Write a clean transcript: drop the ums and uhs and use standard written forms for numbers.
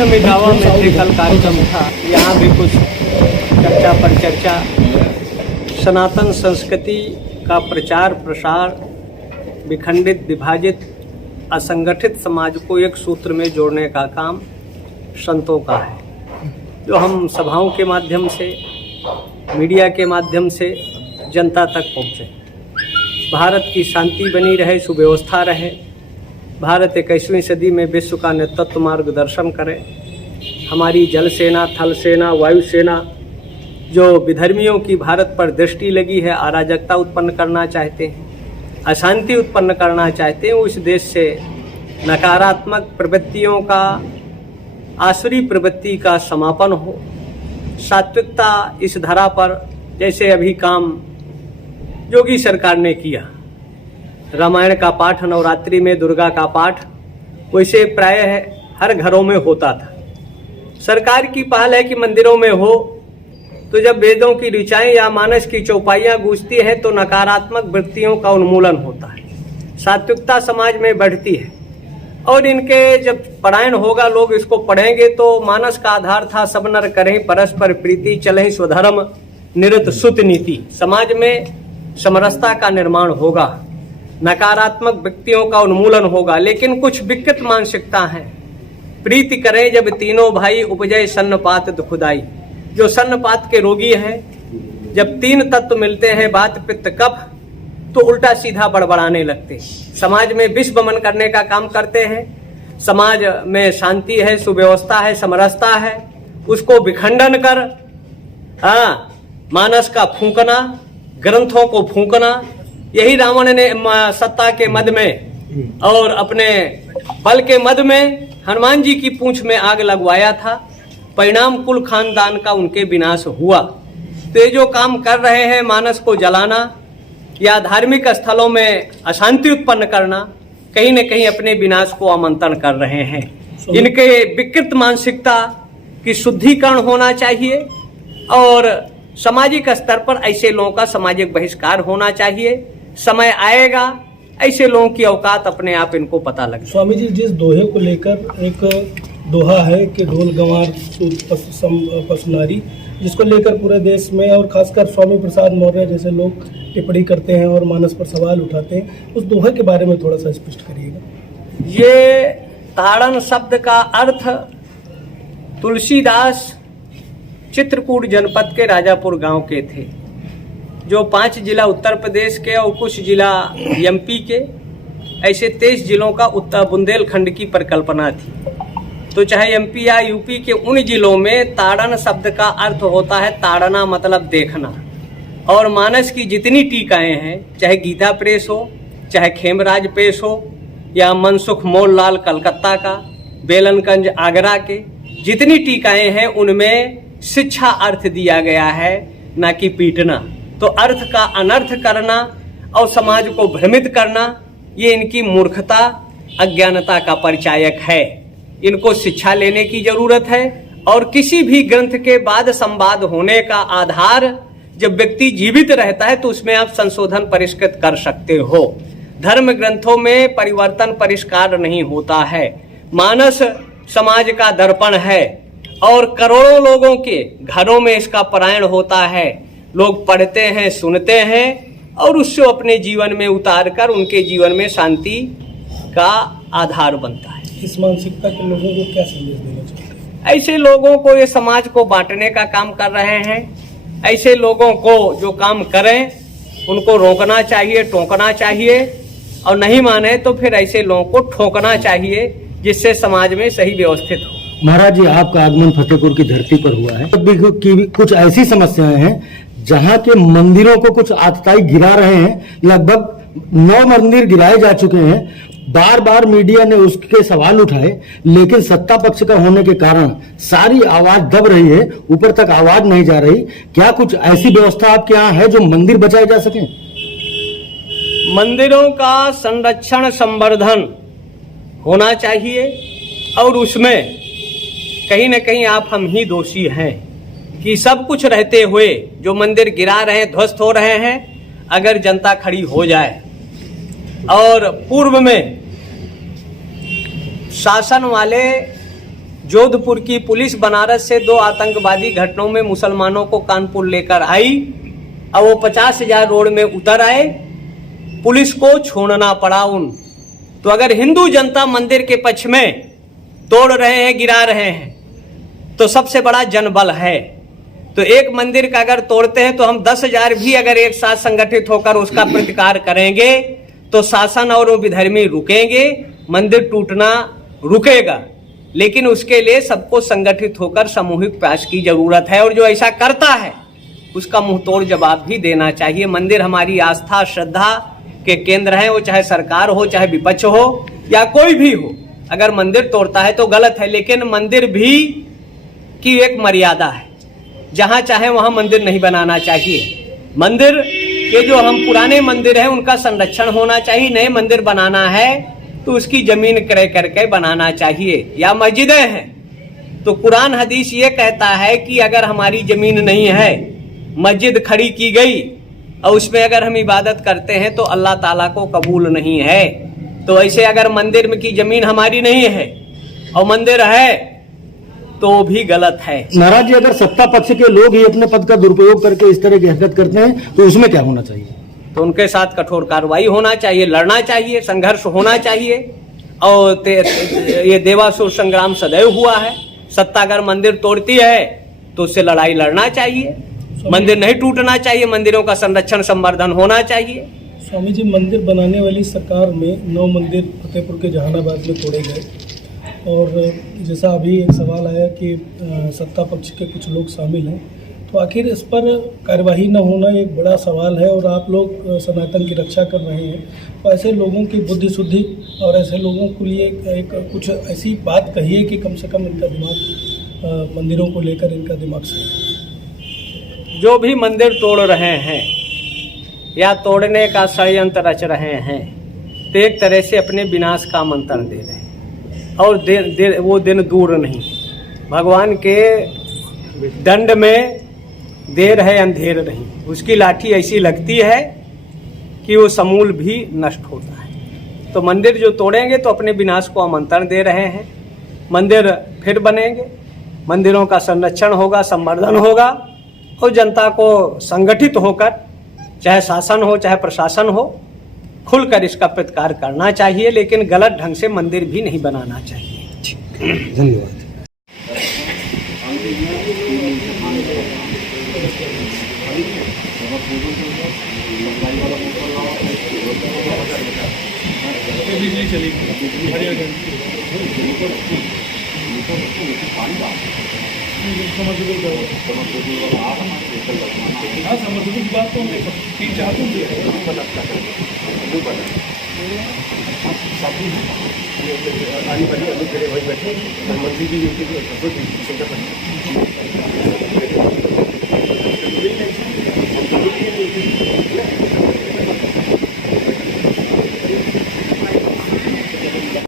हम इटावा में थे, कल कार्यक्रम था, यहाँ भी कुछ चर्चा पर चर्चा, सनातन संस्कृति का प्रचार प्रसार, विखंडित विभाजित असंगठित समाज को एक सूत्र में जोड़ने का काम संतों का है, जो हम सभाओं के माध्यम से, मीडिया के माध्यम से जनता तक पहुँचे। भारत की शांति बनी रहे, सुव्यवस्था रहे, भारत 21वीं सदी में विश्व का नेतृत्व मार्गदर्शन करे। हमारी जल सेना, थल सेना, वायु सेना जो विधर्मियों की भारत पर दृष्टि लगी है, अराजकता उत्पन्न करना चाहते हैं, अशांति उत्पन्न करना चाहते हैं, उस देश से नकारात्मक प्रवृत्तियों का, आसुरी प्रवृत्ति का समापन हो। सात्विकता इस धरा पर, जैसे अभी काम योगी सरकार ने किया, रामायण का पाठ नवरात्रि में, दुर्गा का पाठ वैसे प्रायः हर घरों में होता था। सरकार की पहल है कि मंदिरों में हो, तो जब वेदों की ऋचाएं या मानस की चौपाइयां गूंजती है तो नकारात्मक वृत्तियों का उन्मूलन होता है, सात्विकता समाज में बढ़ती है। और इनके जब परायण होगा, लोग इसको पढ़ेंगे तो मानस का आधार था सब नर करें परस्पर प्रीति, चलें स्वधर्म निरत सुत नीति। समाज में समरसता का निर्माण होगा, नकारात्मक व्यक्तियों का उन्मूलन होगा। लेकिन कुछ विकृत मानसिकता है, प्रीति करें जब तीनों भाई, उपजय सन्नपात दुखदाई। जो सन्नपात के रोगी हैं, जब तीन तत्व मिलते हैं, वात पित्त कफ, तो उल्टा सीधा बड़बड़ाने लगते हैं, समाज में विष वमन करने का काम करते हैं। समाज में शांति है, सुव्यवस्था है, समरसता है, उसको विखंडन कर मानस का फूंकना, ग्रंथों को फूंकना, यही रावण ने सत्ता के मद में और अपने बल के मद में हनुमान जी की पूंछ में आग लगवाया था। परिणाम कुल खानदान का उनके विनाश हुआ। तो ये जो काम कर रहे हैं, मानस को जलाना या धार्मिक स्थलों में अशांति उत्पन्न करना, कहीं न कहीं अपने विनाश को आमंत्रण कर रहे हैं। इनके विकृत मानसिकता की शुद्धिकरण होना चाहिए और सामाजिक स्तर पर ऐसे लोगों का सामाजिक बहिष्कार होना चाहिए। समय आएगा, ऐसे लोगों की औकात अपने आप इनको पता लगे। स्वामी जी, जिस दोहे को लेकर एक दोहा है कि ढोल गंवार पसनारी, जिसको लेकर पूरे देश में और खासकर स्वामी प्रसाद मौर्य जैसे लोग टिप्पणी करते हैं और मानस पर सवाल उठाते हैं, उस दोहे के बारे में थोड़ा सा स्पष्ट करिएगा। ये ताड़न शब्द का अर्थ तुलसीदास चित्रकूट जनपद के राजापुर गांव के थे, जो 5 जिला उत्तर प्रदेश के और कुछ जिला एमपी के, ऐसे 23 जिलों का उत्तर बुंदेलखंड की परिकल्पना थी। तो चाहे एमपी या यूपी के उन जिलों में ताड़न शब्द का अर्थ होता है ताड़ना, मतलब देखना। और मानस की जितनी टीकाएं हैं, चाहे गीता प्रेस हो, चाहे खेमराज प्रेस हो, या मनसुख मोहनलाल कलकत्ता का, बेलनगंज आगरा के, जितनी टीकाएं हैं उनमें शिक्षा अर्थ दिया गया है, ना कि पीटना। तो अर्थ का अनर्थ करना और समाज को भ्रमित करना, ये इनकी मूर्खता, अज्ञानता का परिचायक है। इनको शिक्षा लेने की जरूरत है। और किसी भी ग्रंथ के बाद संवाद होने का आधार, जब व्यक्ति जीवित रहता है तो उसमें आप संशोधन परिष्कृत कर सकते हो। धर्म ग्रंथों में परिवर्तन परिष्कार नहीं होता है। मानस समाज का दर्पण है और करोड़ों लोगों के घरों में इसका परायण होता है। लोग पढ़ते हैं, सुनते हैं और उससे अपने जीवन में उतार कर उनके जीवन में शांति का आधार बनता है। इस मानसिकता के लोगों को क्या संदेश देना चाहिए? ऐसे लोगों को ये समाज को बांटने का काम कर रहे हैं। ऐसे लोगों को जो काम करें उनको रोकना चाहिए, टोकना चाहिए, और नहीं माने तो फिर ऐसे लोगों को ठोकना चाहिए, जिससे समाज में सही व्यवस्थित हो। महाराज जी, आपका आगमन फतेहपुर की धरती पर हुआ है, कुछ ऐसी समस्याएं हैं जहां के मंदिरों को कुछ आतताई गिरा रहे हैं। लगभग 9 मंदिर गिराए जा चुके हैं। बार बार मीडिया ने उसके सवाल उठाए, लेकिन सत्ता पक्ष का होने के कारण सारी आवाज दब रही है, ऊपर तक आवाज नहीं जा रही। क्या कुछ ऐसी व्यवस्था आपके यहाँ है जो मंदिर बचाए जा सके? मंदिरों का संरक्षण संवर्धन होना चाहिए और उसमें कहीं न कहीं हम ही दोषी हैं कि सब कुछ रहते हुए जो मंदिर गिरा रहे हैं, ध्वस्त हो रहे हैं, अगर जनता खड़ी हो जाए और पूर्व में शासन वाले जोधपुर की पुलिस बनारस से 2 आतंकवादी घटनाओं में मुसलमानों को कानपुर लेकर आई और वो 50,000 रोड में उतर आए, पुलिस को छोड़ना पड़ा उन। तो अगर हिंदू जनता मंदिर के पक्ष में तोड़ रहे हैं, गिरा रहे हैं, तो सबसे बड़ा जनबल है। तो एक मंदिर का अगर तोड़ते हैं तो हम 10,000 भी अगर एक साथ संगठित होकर उसका प्रतिकार करेंगे तो शासन और वो विधर्मी रुकेंगे, मंदिर टूटना रुकेगा। लेकिन उसके लिए सबको संगठित होकर सामूहिक प्रयास की जरूरत है, और जो ऐसा करता है उसका मुंहतोड़ जवाब भी देना चाहिए। मंदिर हमारी आस्था श्रद्धा के केंद्र है, वो चाहे सरकार हो, चाहे विपक्ष हो, या कोई भी हो। अगर मंदिर तोड़ता है तो गलत है, लेकिन मंदिर भी की एक मर्यादा है। जहां चाहे वहां मंदिर नहीं बनाना चाहिए। मंदिर के जो हम पुराने मंदिर हैं उनका संरक्षण होना चाहिए। नए मंदिर बनाना है तो उसकी जमीन क्रय करके बनाना चाहिए। या मस्जिदें हैं तो कुरान हदीस ये कहता है कि अगर हमारी जमीन नहीं है, मस्जिद खड़ी की गई और उसमें अगर हम इबादत करते हैं तो अल्लाह ताला को कबूल नहीं है। तो ऐसे अगर मंदिर में की जमीन हमारी नहीं है और मंदिर है तो भी गलत है। महाराज जी, अगर सत्ता पक्ष के लोग ही अपने पद का दुरुपयोग करके इस तरह की हरकत करते हैं तो उसमें क्या होना चाहिए? तो उनके साथ कठोर कार्रवाई होना चाहिए, लड़ना चाहिए, संघर्ष होना चाहिए। और ये देवासुर संग्राम सदैव हुआ है। सत्ता अगर मंदिर तोड़ती है तो उससे लड़ाई लड़ना चाहिए। मंदिर नहीं टूटना चाहिए, मंदिरों का संरक्षण संवर्धन होना चाहिए। स्वामी जी, मंदिर बनाने वाली सरकार में 9 मंदिर फतेहपुर के जहानाबाद में तोड़े गए, और जैसा अभी एक सवाल आया कि सत्ता पक्ष के कुछ लोग शामिल हैं, तो आखिर इस पर कार्यवाही न होना एक बड़ा सवाल है। और आप लोग सनातन की रक्षा कर रहे हैं, तो ऐसे लोगों की बुद्धि शुद्धि और ऐसे लोगों के लिए एक कुछ ऐसी बात कहिए कि कम से कम इनका दिमाग, मंदिरों को लेकर इनका दिमाग सही। जो भी मंदिर तोड़ रहे हैं या तोड़ने का षड्यंत्र रच रहे हैं तो एक तरह से अपने विनाश का आमंत्रण दे रहे हैं। और वो दिन दूर नहीं, भगवान के दंड में देर है अंधेर नहीं। उसकी लाठी ऐसी लगती है कि वो समूल भी नष्ट होता है। तो मंदिर जो तोड़ेंगे तो अपने विनाश को आमंत्रण दे रहे हैं। मंदिर फिर बनेंगे, मंदिरों का संरक्षण होगा, संवर्धन होगा, और जनता को संगठित होकर, चाहे शासन हो चाहे प्रशासन हो, खुलकर इसका प्रतिकार करना चाहिए। लेकिन गलत ढंग से मंदिर भी नहीं बनाना चाहिए। धन्यवाद। मंत्री जी